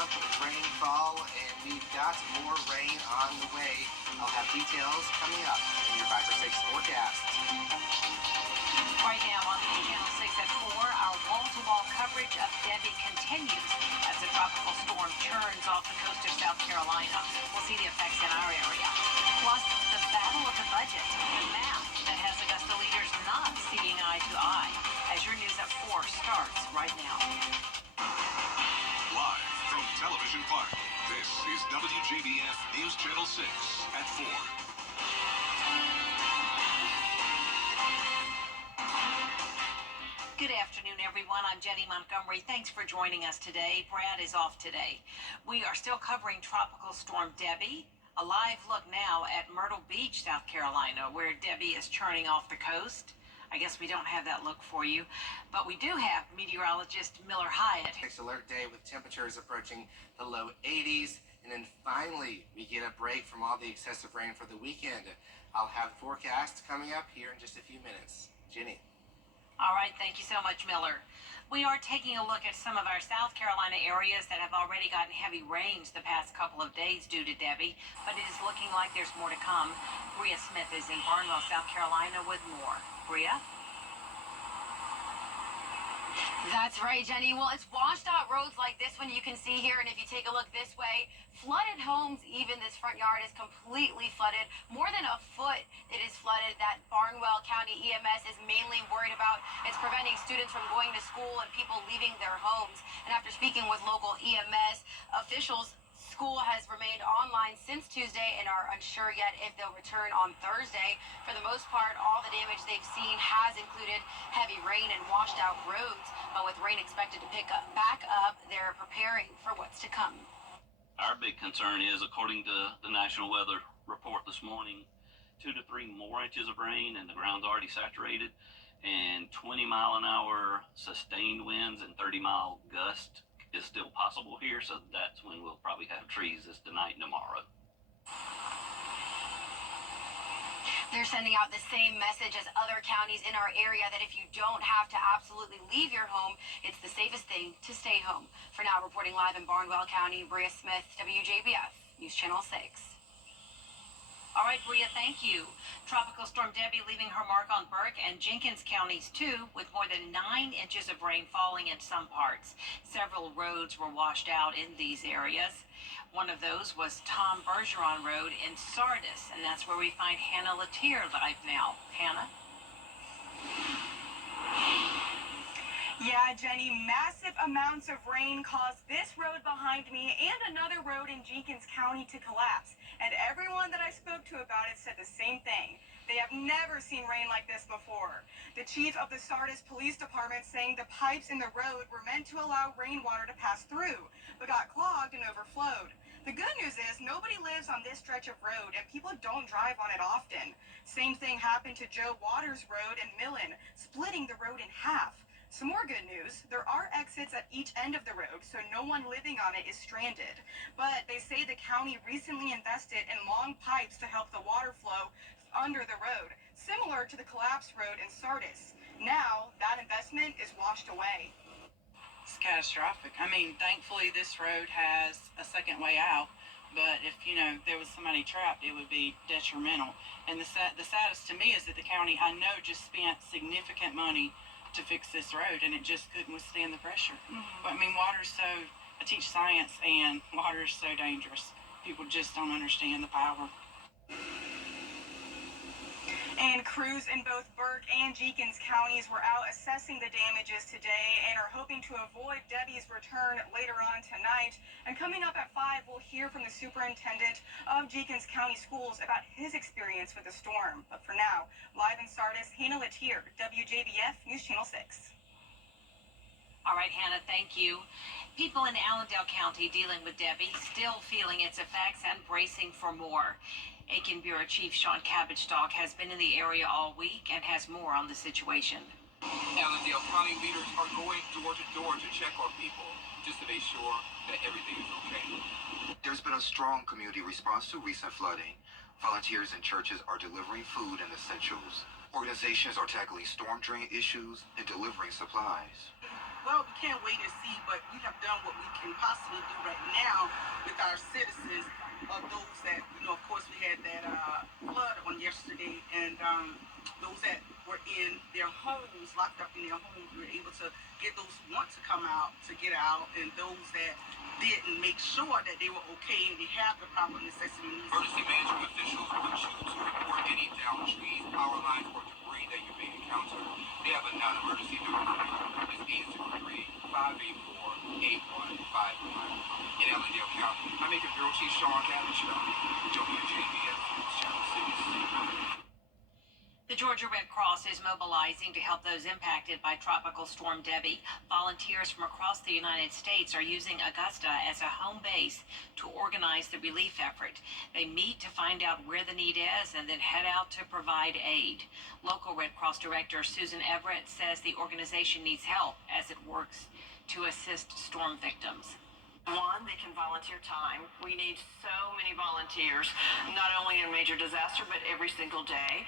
enough rainfall, and we've got more rain on the way. I'll have details coming up in your 5 for 6 forecast. Right now on News Channel 6 at 4, our wall-to-wall coverage of Debbie continues as the tropical storm churns off the coast of South Carolina. We'll see the effects in our area. Plus, the battle of the budget, the map that has Augusta leaders not seeing eye to eye. As your news at 4 starts right now. Live from Television Park, this is WJBF News Channel 6 at 4. Good afternoon, everyone. I'm Jenny Montgomery. Thanks for joining us today. Brad is off today. We are still covering Tropical Storm Debbie. A live look now at Myrtle Beach, South Carolina, where Debbie is churning off the coast. I guess we don't have that look for you, but we do have meteorologist Miller Hyatt. Next alert day with temperatures approaching the low 80s. And then finally, we get a break from all the excessive rain for the weekend. I'll have forecasts coming up here in just a few minutes. Jenny. All right, thank you so much, Miller. We are taking a look at some of our South Carolina areas that have already gotten heavy rains the past couple of days due to Debbie, but it is looking like there's more to come. Bria Smith is in Barnwell, South Carolina with more. Bria? That's right, Jenny. Well, it's washed out roads like this one you can see here, and if you take a look this way, flooded homes, even this front yard is completely flooded. More than a foot it is flooded. That Barnwell County EMS is mainly worried about. It's preventing students from going to school and people leaving their homes. And after speaking with local EMS officials, school has remained online since Tuesday and are unsure yet if they'll return on Thursday. For the most part, all the damage they've seen has included heavy rain and washed out roads. But with rain expected to back up, they're preparing for what's to come. Our big concern is, according to the National Weather Report this morning, 2 to 3 more inches of rain and the ground's already saturated, and 20-mile-an-hour sustained winds and 30-mile gusts is still possible here, so that's when we'll probably have trees this tonight and tomorrow. They're sending out the same message as other counties in our area that if you don't have to absolutely leave your home, it's the safest thing to stay home. For now, reporting live in Barnwell County, Bria Smith, WJBF, News Channel 6. All right, Bria, thank you. Tropical Storm Debbie leaving her mark on Burke and Jenkins counties, too, with more than 9 inches of rain falling in some parts. Several roads were washed out in these areas. One of those was Tom Bergeron Road in Sardis, and that's where we find Hannah Latier live now. Hannah? Yeah, Jenny, massive amounts of rain caused this road behind me and another road in Jenkins County to collapse. And everyone that I spoke to about it said the same thing. They have never seen rain like this before. The chief of the Sardis Police Department saying the pipes in the road were meant to allow rainwater to pass through, but got clogged and overflowed. The good news is nobody lives on this stretch of road and people don't drive on it often. Same thing happened to Joe Waters Road in Millen, splitting the road in half. Some more good news, there are exits at each end of the road, so no one living on it is stranded. But they say the county recently invested in long pipes to help the water flow under the road, similar to the collapsed road in Sardis. Now, that investment is washed away. It's catastrophic. I mean, thankfully this road has a second way out, but if, there was somebody trapped, it would be detrimental. And the saddest to me is that the county, I know, just spent significant money to fix this road, and it just couldn't withstand the pressure. But I mean, I teach science, and water is so dangerous. People just don't understand the power. And crews in both Burke and Jenkins counties were out assessing the damages today and are hoping to avoid Debbie's return later on tonight. And coming up at 5, we'll hear from the superintendent of Jenkins County Schools about his experience with the storm. But for now, live in Sardis, Hannah Latier, WJBF News Channel 6. All right, Hannah, thank you. People in Allendale County dealing with Debbie, still feeling its effects and bracing for more. Aiken Bureau Chief Sean Cabbage-Stock has been in the area all week and has more on the situation. Allendale County leaders are going door to door to check on people just to make sure that everything is okay. There's been a strong community response to recent flooding. Volunteers and churches are delivering food and essentials. Organizations are tackling storm drain issues and delivering supplies. well, we can't wait and see, but we have done what we can possibly do right now with our citizens, of those that, of course, we had that flood on yesterday, and those that were in their homes, locked up in their homes, we were able to get those who want to come out to get out, and those that didn't, make sure that they were okay and they have the proper necessity needs. Emergency management officials want you to report any downed trees, power lines, or debris that you may encounter. They have a non-emergency number for you. It's 803-584-8151 in Ellendale County. I'm Major Bureau Chief Sean Cavanaugh, WJBF Channel 6. The Georgia Red Cross is mobilizing to help those impacted by Tropical Storm Debbie. Volunteers from across the United States are using Augusta as a home base to organize the relief effort. They meet to find out where the need is and then head out to provide aid. Local Red Cross Director Susan Everett says the organization needs help as it works to assist storm victims. One, they can volunteer time. We need so many volunteers, not only in major disaster, but every single day.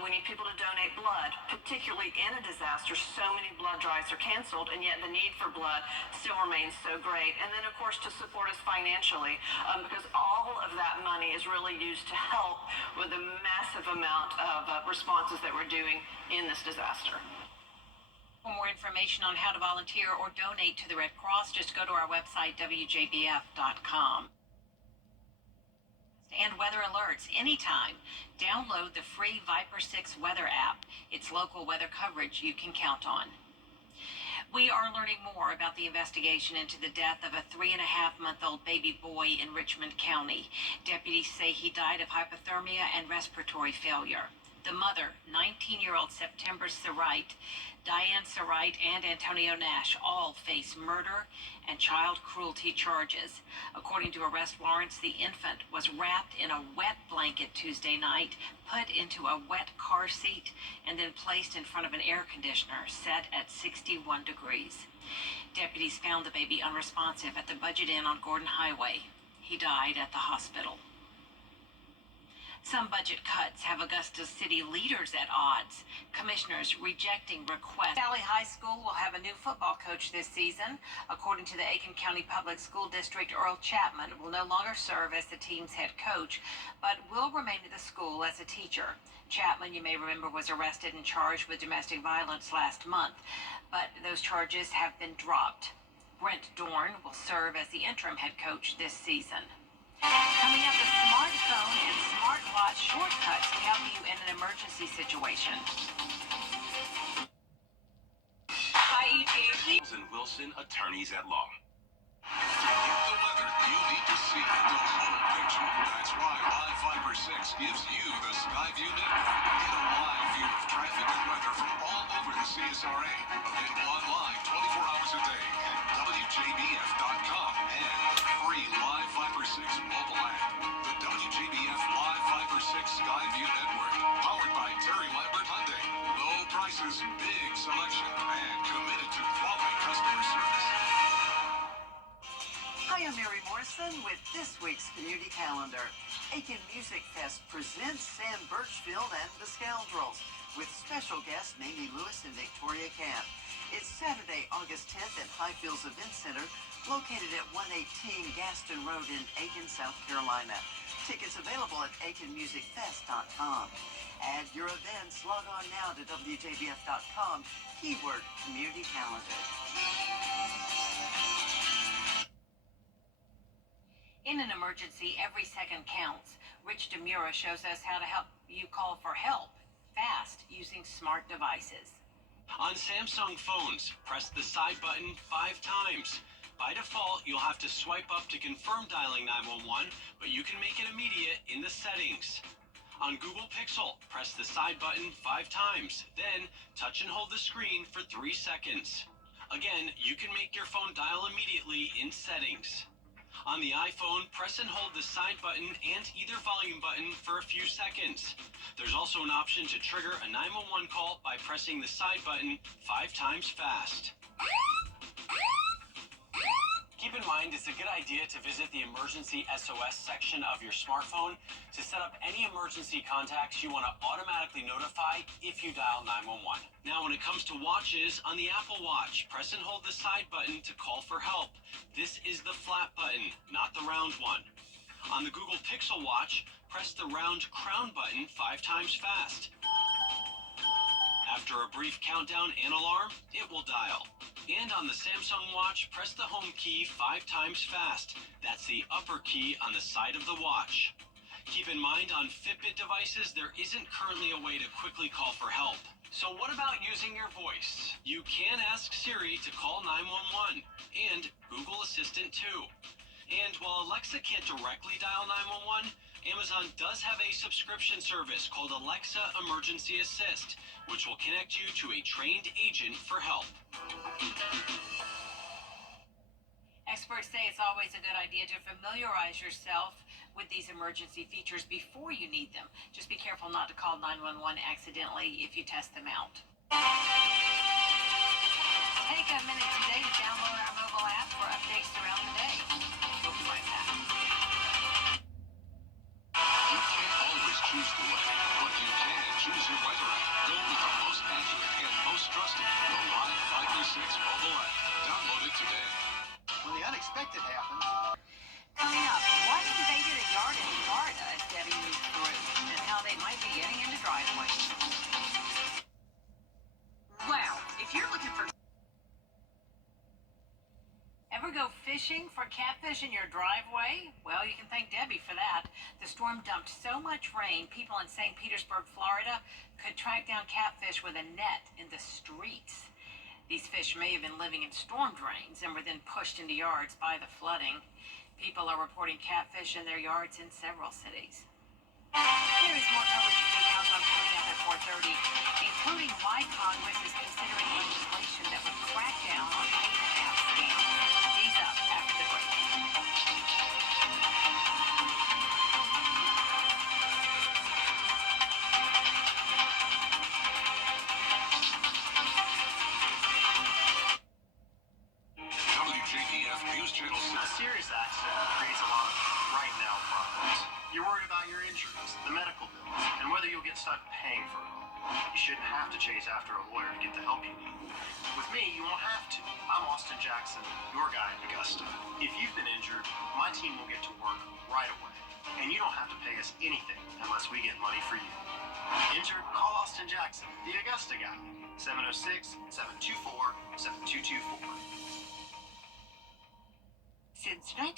We need people to donate blood, particularly in a disaster. So many blood drives are canceled, and yet the need for blood still remains so great. And then, of course, to support us financially, because all of that money is really used to help with the massive amount of responses that we're doing in this disaster. For more information on how to volunteer or donate to the Red Cross, just go to our website, WJBF.com. And weather alerts anytime. Download the free Viper 6 weather app. It's local weather coverage you can count on. We are learning more about the investigation into the death of a 3.5-month-old baby boy in Richmond County. Deputies say he died of hypothermia and respiratory failure. The mother, 19-year-old September Sarite, Diane Sarite, and Antonio Nash all face murder and child cruelty charges. According to arrest warrants, the infant was wrapped in a wet blanket Tuesday night, put into a wet car seat, and then placed in front of an air conditioner set at 61 degrees. Deputies found the baby unresponsive at the Budget Inn on Gordon Highway. He died at the hospital. Some budget cuts have Augusta city leaders at odds. Commissioners rejecting requests. Valley High School will have a new football coach this season. According to the Aiken County Public School District, Earl Chapman will no longer serve as the team's head coach, but will remain at the school as a teacher. Chapman, you may remember, was arrested and charged with domestic violence last month, but those charges have been dropped. Brent Dorn will serve as the interim head coach this season. Coming up, the smartphone and smartwatch shortcuts to help you in an emergency situation. Hi, ET. And Wilson, attorneys at law. To get the weather you need to see the whole picture. That's why Live Viper 6 gives you the Skyview network. Get a live view of traffic and weather from all over the CSRA. Available online 24 hours a day at WJBF.com and the free Live Viper 6 mobile app. The WJBF Live Viper 6 Skyview network. Powered by Terry Lambert Hyundai. Low prices, big selection, and committed to quality customer service. Hi, I'm Mary Morrison with this week's community calendar. Aiken Music Fest presents Sam Birchfield and the Scoundrels with special guests Mamie Lewis and Victoria Camp. It's Saturday, August 10th at Highfields Event Center, located at 118 Gaston Road in Aiken, South Carolina. Tickets available at aikenmusicfest.com. Add your events. Log on now to WJBF.com. Keyword Community Calendar. In an emergency, every second counts. Rich DeMura shows us how to help you call for help fast using smart devices. On Samsung phones, press the side button 5 times. By default, you'll have to swipe up to confirm dialing 911, but you can make it immediate in the settings. On Google Pixel, press the side button 5 times, then touch and hold the screen for 3 seconds. Again, you can make your phone dial immediately in settings. On the iPhone, press and hold the side button and either volume button for a few seconds. There's also an option to trigger a 911 call by pressing the side button 5 times fast. Keep in mind, it's a good idea to visit the emergency SOS section of your smartphone to set up any emergency contacts you want to automatically notify if you dial 911. Now, when it comes to watches, on the Apple Watch, press and hold the side button to call for help. This is the flat button, not the round one. On the Google Pixel Watch, press the round crown button 5 times fast. After a brief countdown and alarm, it will dial. And on the Samsung Watch, press the home key 5 times fast. That's the upper key on the side of the watch. Keep in mind, on Fitbit devices, there isn't currently a way to quickly call for help. So what about using your voice? You can ask Siri to call 911 and Google Assistant too. And while Alexa can't directly dial 911, Amazon does have a subscription service called Alexa Emergency Assist, which will connect you to a trained agent for help. Experts say it's always a good idea to familiarize yourself with these emergency features before you need them. Just be careful not to call 911 accidentally if you test them out. Take a minute today to download our mobile app for updates throughout the day. We'll be right back. You can't always choose the way, but you can choose your weather app. Go with the most accurate and most trusted, the Live 536 mobile app. Download it today. When the unexpected happens. Coming up, what invaded a yard in Florida as Debbie moved through, and how they might be getting into driveways. Wow, if you're looking for... Ever go fishing for catfish in your driveway? Well, you can thank Debbie for that. The storm dumped so much rain, people in St. Petersburg, Florida, could track down catfish with a net in the streets. These fish may have been living in storm drains and were then pushed into yards by the flooding. People are reporting catfish in their yards in several cities. There is more coverage you can count on coming up at 4:30, including why Congress is considering legislation that would crack down on payment app scams. These up after the break. WJBF News Channel 6. A serious accident creates a lot of right now problems. You're worried about your injuries, the medical bills, and whether you'll get stuck paying for it all. You shouldn't have to chase after a lawyer to get the help you need. With me, you won't have to. I'm Austin Jackson, your guy in Augusta. If you've been injured, my team will get to work right away. And you don't have to pay us anything unless we get money for you. Injured? Call Austin Jackson, the Augusta guy. 706-724-7224. Since 19...